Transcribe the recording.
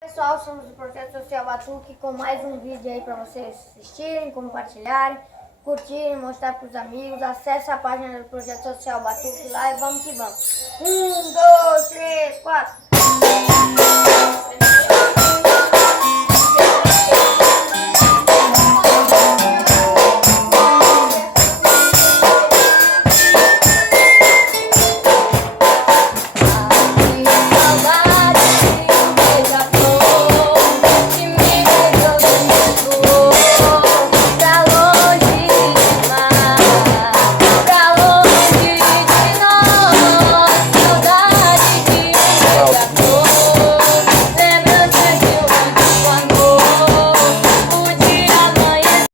Pessoal, somos do Projeto Social Batuque com mais um vídeo aí para vocês assistirem, compartilharem, curtirem, mostrar para os amigos. Acesse a página do Projeto Social Batuque lá e vamos que vamos. 1, 2, 3, 4.